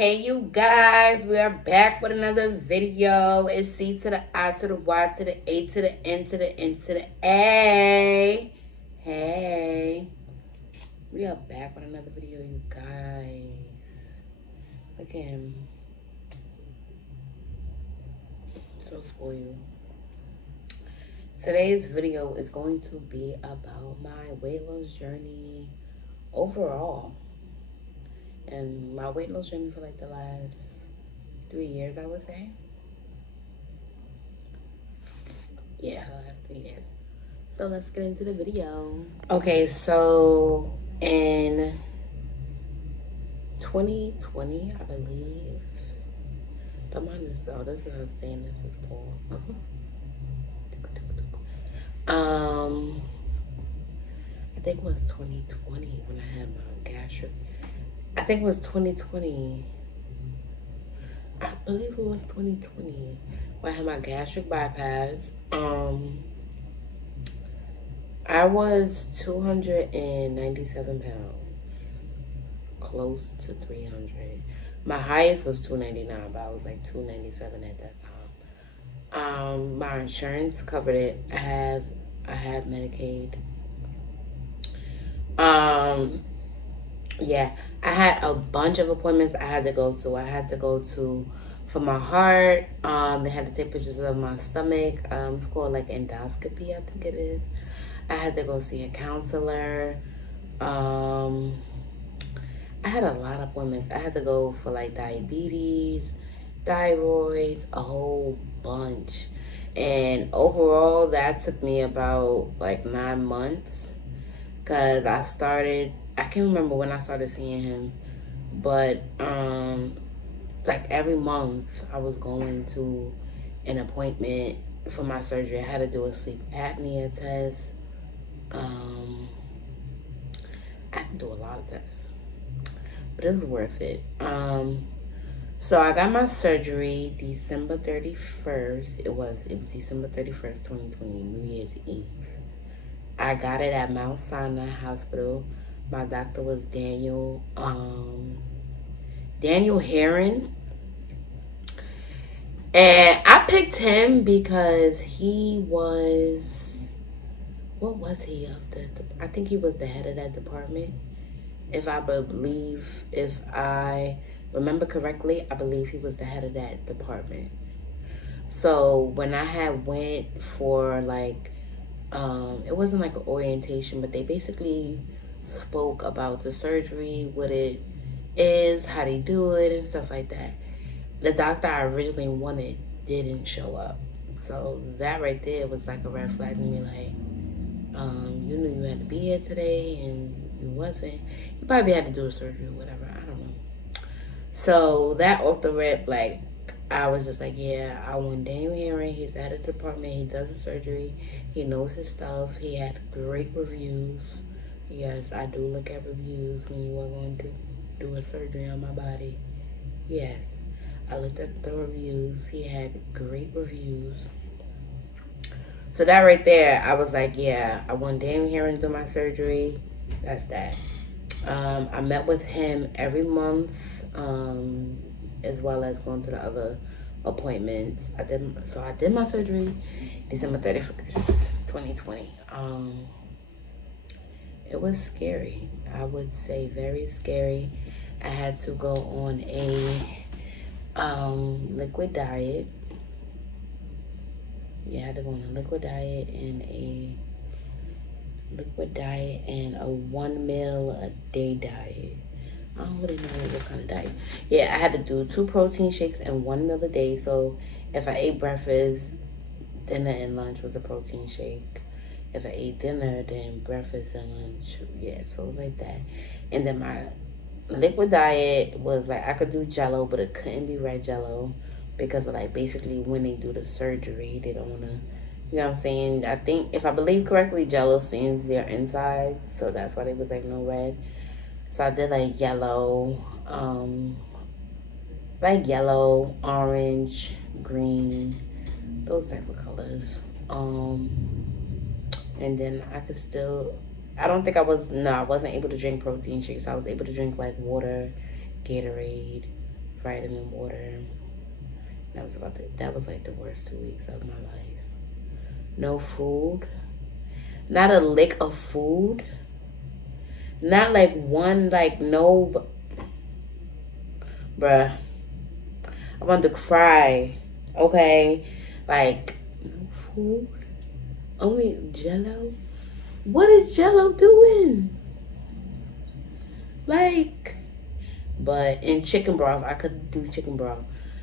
Hey you guys, we are back with another video. It's C to the I to the Y to the A to the N to the N to the A. Hey, we are back with another video, you guys. Look at him, so spoiled. Today's video is going to be about my weight loss journey overall. And my weight loss journey for like the last 3 years, I would say. Yeah, the last 3 years. So let's get into the video. Okay, so in 2020, I believe. Don't mind this though, this is not staying, this is Paul. I think it was 2020 when I had my gastric. I think it was 2020. I believe it was 2020 when I had my gastric bypass. I was 297 pounds, close to 300. My highest was 299, but I was like 297 at that time. My insurance covered it. I have Medicaid. Yeah, I had a bunch of appointments I had to go to. I had to go to for my heart. They had to take pictures of my stomach. It's called like endoscopy, I think it is. I had to go see a counselor. I had a lot of appointments. I had to go for like diabetes, thyroids, a whole bunch. And overall, that took me about like 9 months. Because I can't remember when I started seeing him, but like every month I was going to an appointment for my surgery. I had to do a sleep apnea test. I had to do a lot of tests, but it was worth it. So I got my surgery December 31st. It was December 31st, 2020, New Year's Eve. I got it at Mount Sinai Hospital. My doctor was Daniel Herron. And I picked him because he was, what was he of I think he was the head of that department. If I remember correctly, I believe he was the head of that department. So when I had went for like, it wasn't like an orientation, but they basically spoke about the surgery, what it is, how they do it, and stuff like that. The doctor I originally wanted didn't show up. So that right there was like a red flag to me, like, you knew you had to be here today and you wasn't. You probably had to do a surgery or whatever, I don't know. So that off the rip, like, I was just like, yeah, I want Daniel Herron. He's at a department. He does the surgery. He knows his stuff. He had great reviews. Yes, I do look at reviews when you are going to do a surgery on my body. Yes, I looked at the reviews. He had great reviews. So that right there, I was like, yeah, I want Daniel Herron to do my surgery. That's that. I met with him every month. As well as going to the other appointments. I did my surgery December 31st, 2020. It was scary. I would say very scary. I had to go on a liquid diet. Yeah, I had to go on a liquid diet and a 1 meal a day diet. I don't really know what kind of diet. Yeah, I had to do 2 protein shakes and 1 meal a day. So if I ate breakfast, dinner and lunch was a protein shake. If I ate dinner, then breakfast and lunch. Yeah, so it was like that. And then my liquid diet was like, I could do Jello, but it couldn't be red Jello because of like basically when they do the surgery, they don't want to, you know what I'm saying? I think, if I believe correctly, Jello stains their insides. So that's why they was like no red. So I did like yellow, orange, green, those type of colors. And then I could still, I wasn't able to drink protein shakes. I was able to drink like water, Gatorade, vitamin water. That was like the worst 2 weeks of my life. No food. Not a lick of food. Not like one, like no. Bruh. I want to cry. Okay? Like, no food. Only Jello. What is Jello doing? Like, but in chicken broth, I could do chicken broth.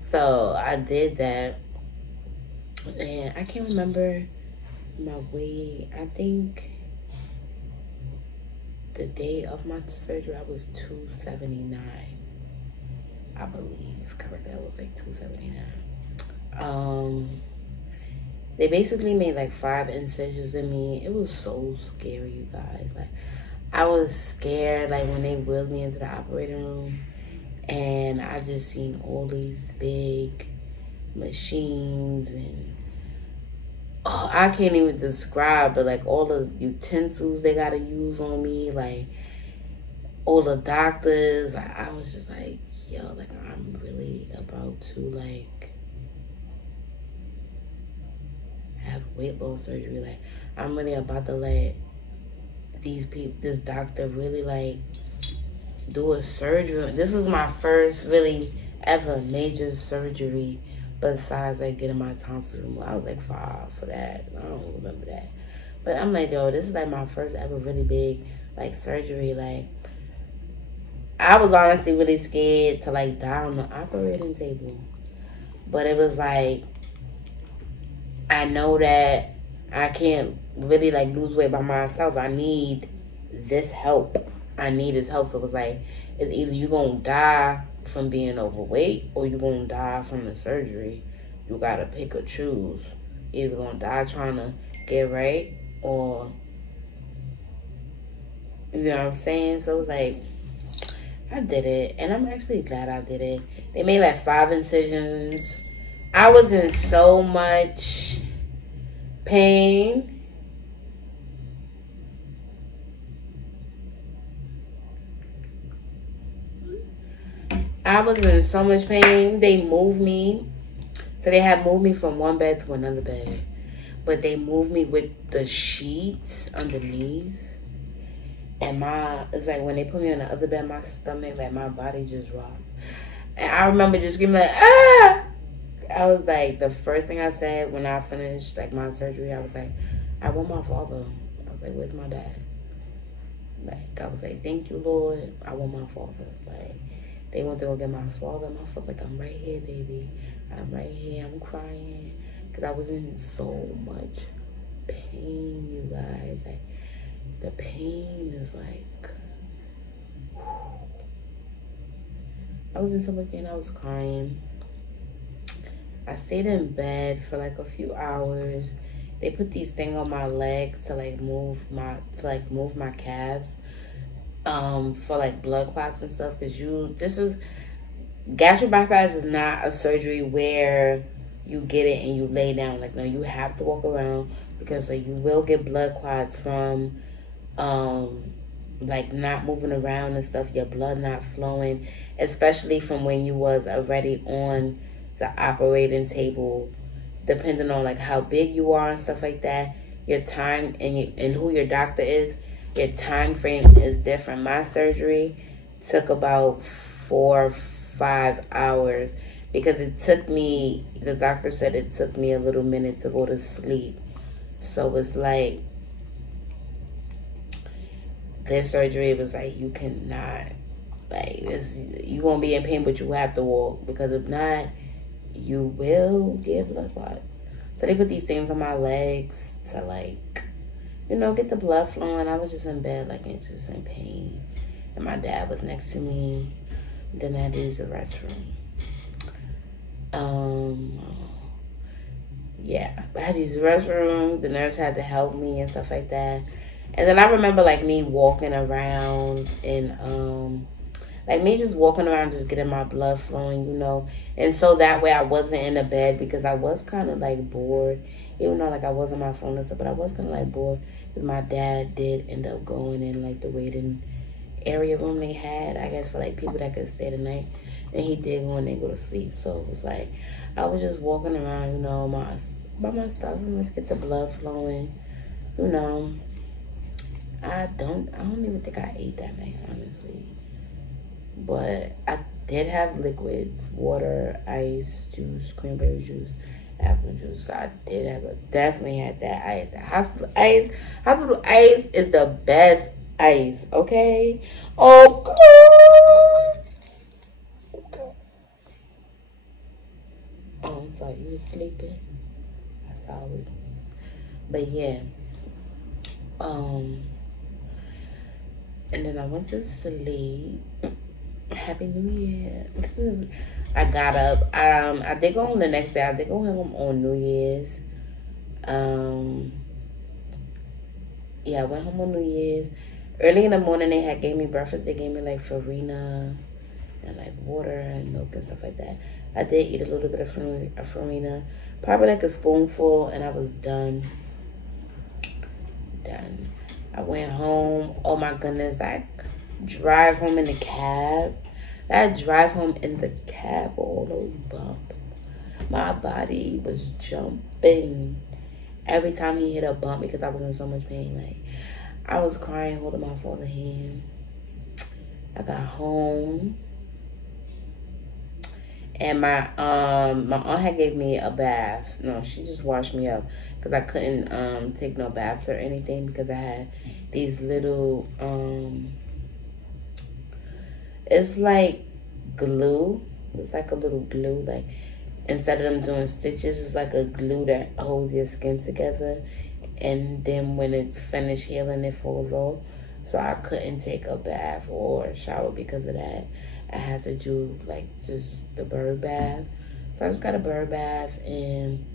So I did that. And I can't remember my weight. I think the day of my surgery, I was 279. I believe correctly. I was like 279. They basically made like 5 incisions in me. It was so scary, you guys. Like, I was scared, like, when they wheeled me into the operating room, and I just seen all these big machines, and oh, I can't even describe, but like all the utensils they gotta use on me, like all the doctors. I was just like, yo, like, I'm really about to like have weight loss surgery. Like, I'm really about to let this doctor really like do a surgery. This was my first really ever major surgery besides like getting my tonsils removed. I was like 5 for that. I don't remember that. But I'm like, yo, this is like my first ever really big like surgery. Like, I was honestly really scared to like die on the operating table. But it was like, I know that I can't really like lose weight by myself. I need this help. I need his help. So it was like, it's either you gonna die from being overweight or you gonna die from the surgery. You gotta pick or choose. Either gonna die trying to get right, or, you know what I'm saying? So it was like, I did it, and I'm actually glad I did it. They made like 5 incisions. I was in so much pain. I was in so much pain. They moved me. So they had moved me from one bed to another bed. But they moved me with the sheets underneath. And it's like when they put me on the other bed, my stomach, like my body just rocked. And I remember just screaming like, ah! I was like, the first thing I said when I finished like my surgery, I was like, I want my father. I was like, where's my dad? Like, I was like, thank you, Lord. I want my father. Like, they went to go get my father. My father, like, I'm right here, baby. I'm right here. I'm crying. Because I was in so much pain, you guys. Like, the pain is like, I was in so much pain. I was crying. I stayed in bed for like a few hours. They put these things on my legs to like move my calves, for like blood clots and stuff. Cause gastric bypass is not a surgery where you get it and you lay down. Like, no, you have to walk around, because like you will get blood clots from like not moving around and stuff, your blood not flowing, especially from when you was already on the operating table, depending on like how big you are and stuff like that. Your time and who your doctor is, your time frame is different. My surgery took about 4 or 5 hours, because the doctor said it took me a little minute to go to sleep. So it's like, this surgery was like, you cannot, like, you gonna be in pain, but you have to walk, because if not, you will get blood clots. So they put these things on my legs to like, you know, get the blood flowing. I was just in bed, like, just in pain, and my dad was next to me. Then I had to use the restroom. Yeah, I had to use the restroom. The nurse had to help me and stuff like that. And then I remember like me walking around and like me just walking around, just getting my blood flowing, you know. And so that way I wasn't in the bed, because I was kind of like bored, even though like I was on my phone and stuff, but I was kind of like bored, because my dad did end up going in like the waiting area room they had, I guess, for like people that could stay the night. And he did go in there and go to sleep. So it was like, I was just walking around, you know, by myself, and let's get the blood flowing, you know. I don't even think I ate that night, honestly. But I did have liquids, water, ice, juice, cranberry juice, apple juice. So I definitely had that ice. Hospital ice is the best ice, okay? Okay. Oh, I'm sorry, you was sleeping? I'm sorry. But yeah. And then I went to sleep. Happy New Year. I got up. I did go home the next day. I did go home on New Year's. Yeah, I went home on New Year's. Early in the morning, they had gave me breakfast. They gave me like farina and like water and milk and stuff like that. I did eat a little bit of farina, probably like a spoonful, and I was done. I went home. Oh my goodness, I drive home in the cab. That drive home in the cab, all those bumps. My body was jumping every time he hit a bump because I was in so much pain. Like, I was crying, holding my father's hand. I got home, and my aunt had gave me a bath. No, she just washed me up because I couldn't take no baths or anything because I had these little it's like glue. It's like a little glue. Like, instead of them doing stitches, it's like a glue that holds your skin together. And then when it's finished healing, it falls off. So I couldn't take a bath or shower because of that. I had to do like just the bird bath. So I just got a bird bath, and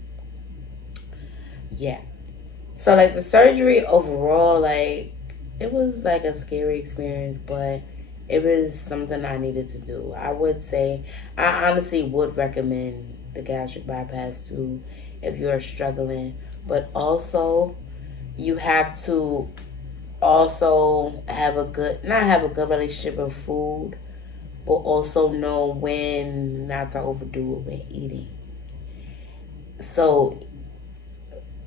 yeah. So like the surgery overall, like, it was like a scary experience, but it was something I needed to do. I would say, I honestly would recommend the gastric bypass too if you're struggling. But also, you have to also have a good, not have a good relationship with food, but also know when not to overdo it when eating. So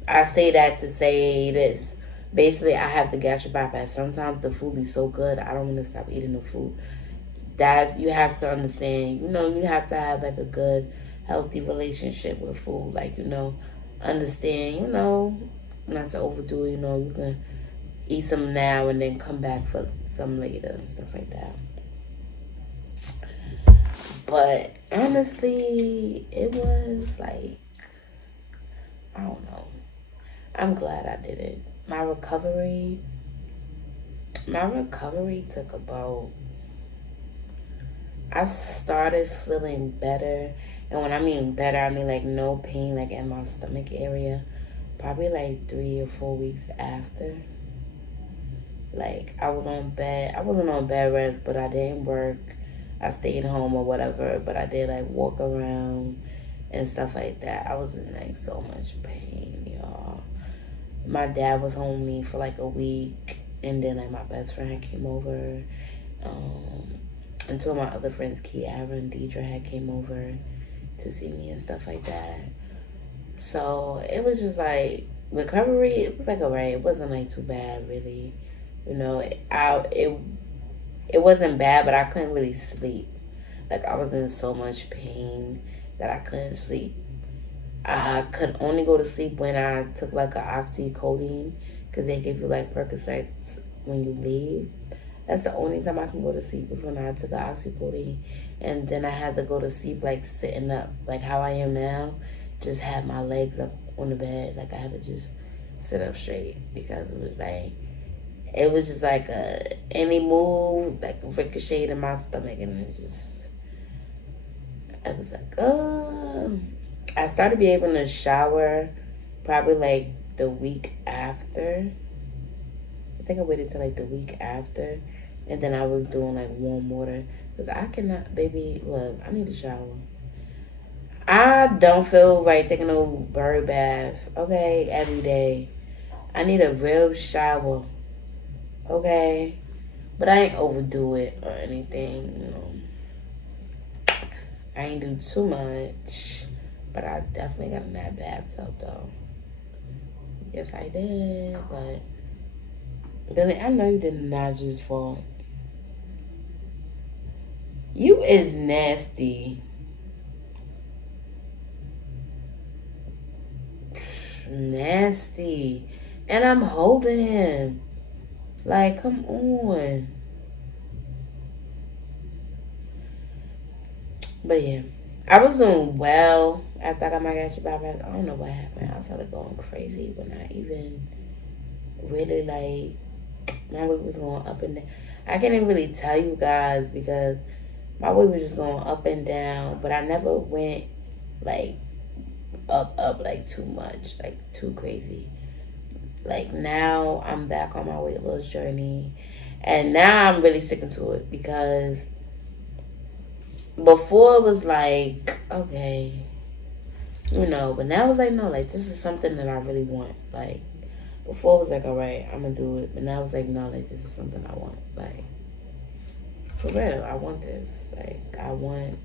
I say that to say this. Basically, I have the gastric bypass. Sometimes the food be so good, I don't want to stop eating the food. You have to understand, you know, you have to have like a good, healthy relationship with food. Like, you know, understand, you know, not to overdo it. You know, you can eat some now and then come back for some later and stuff like that. But honestly, it was like, I don't know. I'm glad I did it. My recovery took about, I started feeling better. And when I mean better, I mean like no pain like in my stomach area. Probably like 3 or 4 weeks after. Like, I wasn't on bed rest, but I didn't work. I stayed home or whatever, but I did like walk around and stuff like that. I was in like so much pain, y'all. My dad was home with me for like a week, and then like my best friend came over, and 2 of my other friends, Ciyanna and Deidre, had came over to see me and stuff like that. So it was just like recovery. It was like alright. It wasn't like too bad, really. You know, it wasn't bad, but I couldn't really sleep. Like, I was in so much pain that I couldn't sleep. I could only go to sleep when I took like a oxycodone, because they give you like Percocets when you leave. That's the only time I can go to sleep, was when I took an oxycodone. And then I had to go to sleep like sitting up, like how I am now. Just had my legs up on the bed. Like, I had to just sit up straight, because it was just like any move, like ricocheted in my stomach, and I was like, I started being able to shower probably like the week after. I think I waited till like the week after, and then I was doing like warm water, because I cannot, baby, look, I need a shower. I don't feel right taking no bird bath, okay, every day. I need a real shower, okay? But I ain't overdo it or anything, you know. I ain't do too much, but I definitely got in that bathtub though. Yes, I did, but Billy, I know you did not just fall. You is nasty. Nasty. And I'm holding him. Like, come on. But yeah, I was doing well after I got my gastric bypass. I don't know what happened. I started going crazy, but not even really like my weight was going up and down. I can't even really tell you guys because my weight was just going up and down, but I never went like up like too much, like too crazy. Like now I'm back on my weight loss journey, and now I'm really sticking to it because before it was like, okay, you know, but now it's like, no, like this is something that I really want. Like before it was like, all right, I'm gonna do it, but now it's like, no, like this is something I want. Like for real, I want this. Like I want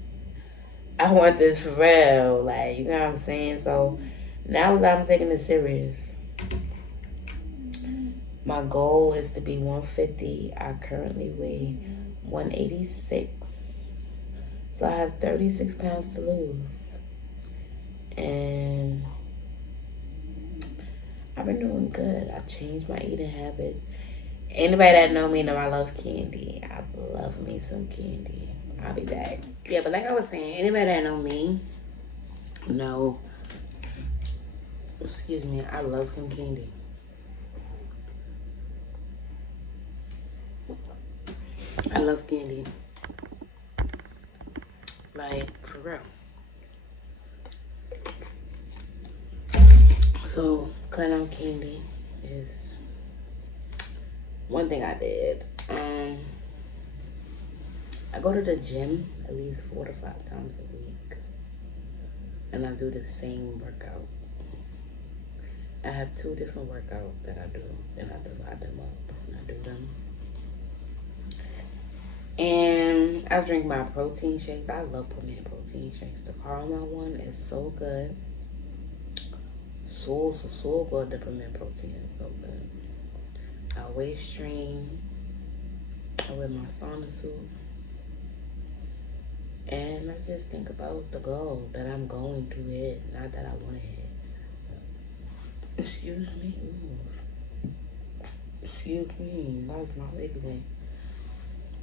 this for real. Like, you know what I'm saying? So now I'm taking this serious. My goal is to be 150. I currently weigh 186. So I have 36 pounds to lose. And I've been doing good. I changed my eating habit. Anybody that know me know I love candy. I love me some candy. I'll be back. Yeah, but like I was saying, anybody that know me know, excuse me, I love some candy. I love candy. Like, for real. So, cutting out candy is one thing I did. I go to the gym at least 4 to 5 times a week. And I do the same workout. I have 2 different workouts that I do. And I divide them up. And I do them. And I drink my protein shakes. I love putting in protein shakes. The caramel one is so good. So good. The pimento protein is so good. I waist train. I wear my sauna suit. And I just think about the goal that I'm going to hit, not that I want to hit. Excuse me. Ooh. Excuse me. That's my wiggling.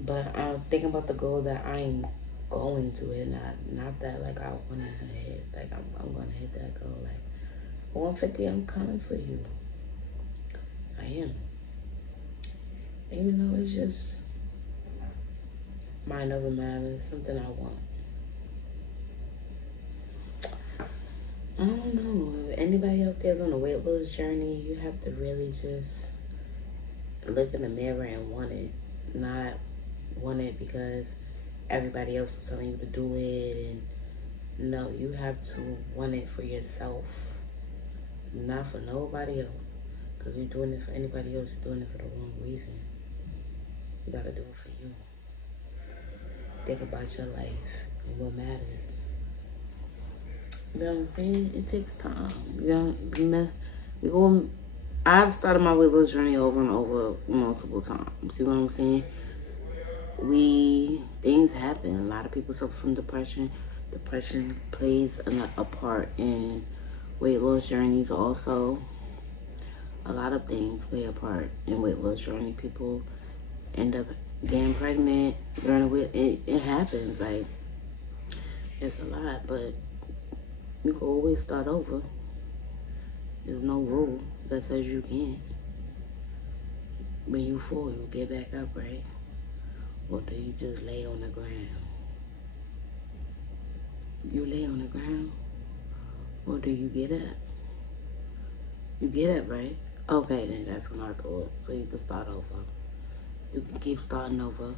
But I'm thinking about the goal that I'm going to hit, not that like I want to hit. Like I'm going to hit that goal. Like 150, I'm coming for you. I am. And you know, it's just mind over matter. It's something I want. I don't know. If anybody out there's on a weight loss journey, you have to really just look in the mirror and want it. Not want it because everybody else is telling you to do it. And no, you have to want it for yourself. Not for nobody else. Because you're doing it for anybody else, you're doing it for the wrong reason. You gotta do it for you. Think about your life and what matters. You know what I'm saying? It takes time. You know, I've started my weight loss journey over and over multiple times. You know what I'm saying? Things happen. A lot of people suffer from depression. Depression plays a part in weight loss journeys also. A lot of things play a part in weight loss journey. People end up getting pregnant during the weight. It happens. Like, it's a lot, but you can always start over. There's no rule that says you can't. When you fall, you get back up, right? Or do you just lay on the ground? You lay on the ground? Or do you get up? You get up, right? Okay, then that's when I do it. So you can start over. You can keep starting over.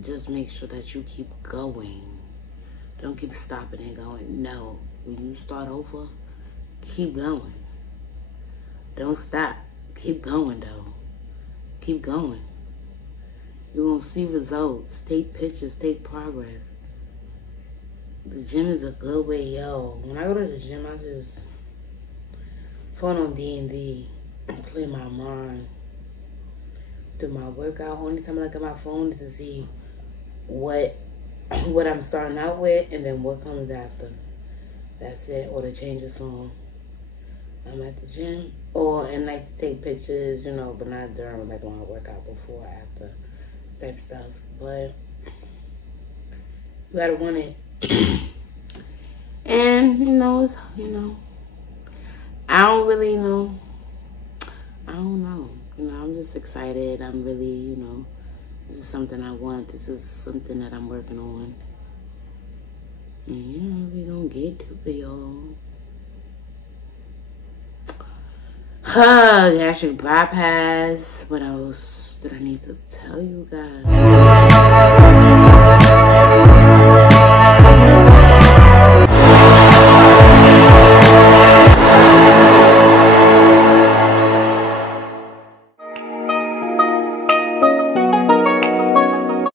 Just make sure that you keep going. Don't keep stopping and going. No. When you start over, keep going. Don't stop. Keep going, though. Keep going. You're gonna see results. Take pictures, take progress. The gym is a good way, yo. When I go to the gym, I just phone on D&D and clear my mind. Do my workout. Only time I look at my phone is to see what I'm starting out with and then what comes after. That's it. Or to change a song. I'm at the gym. And like to take pictures, you know, but not during like when I work out, before, after type stuff. But you gotta want it. And it's, I don't really know. I don't know. I'm just excited. I'm really, this is something I want. This is something that I'm working on. And we gonna get to it, y'all. Gastric bypass. What else did I need to tell you guys?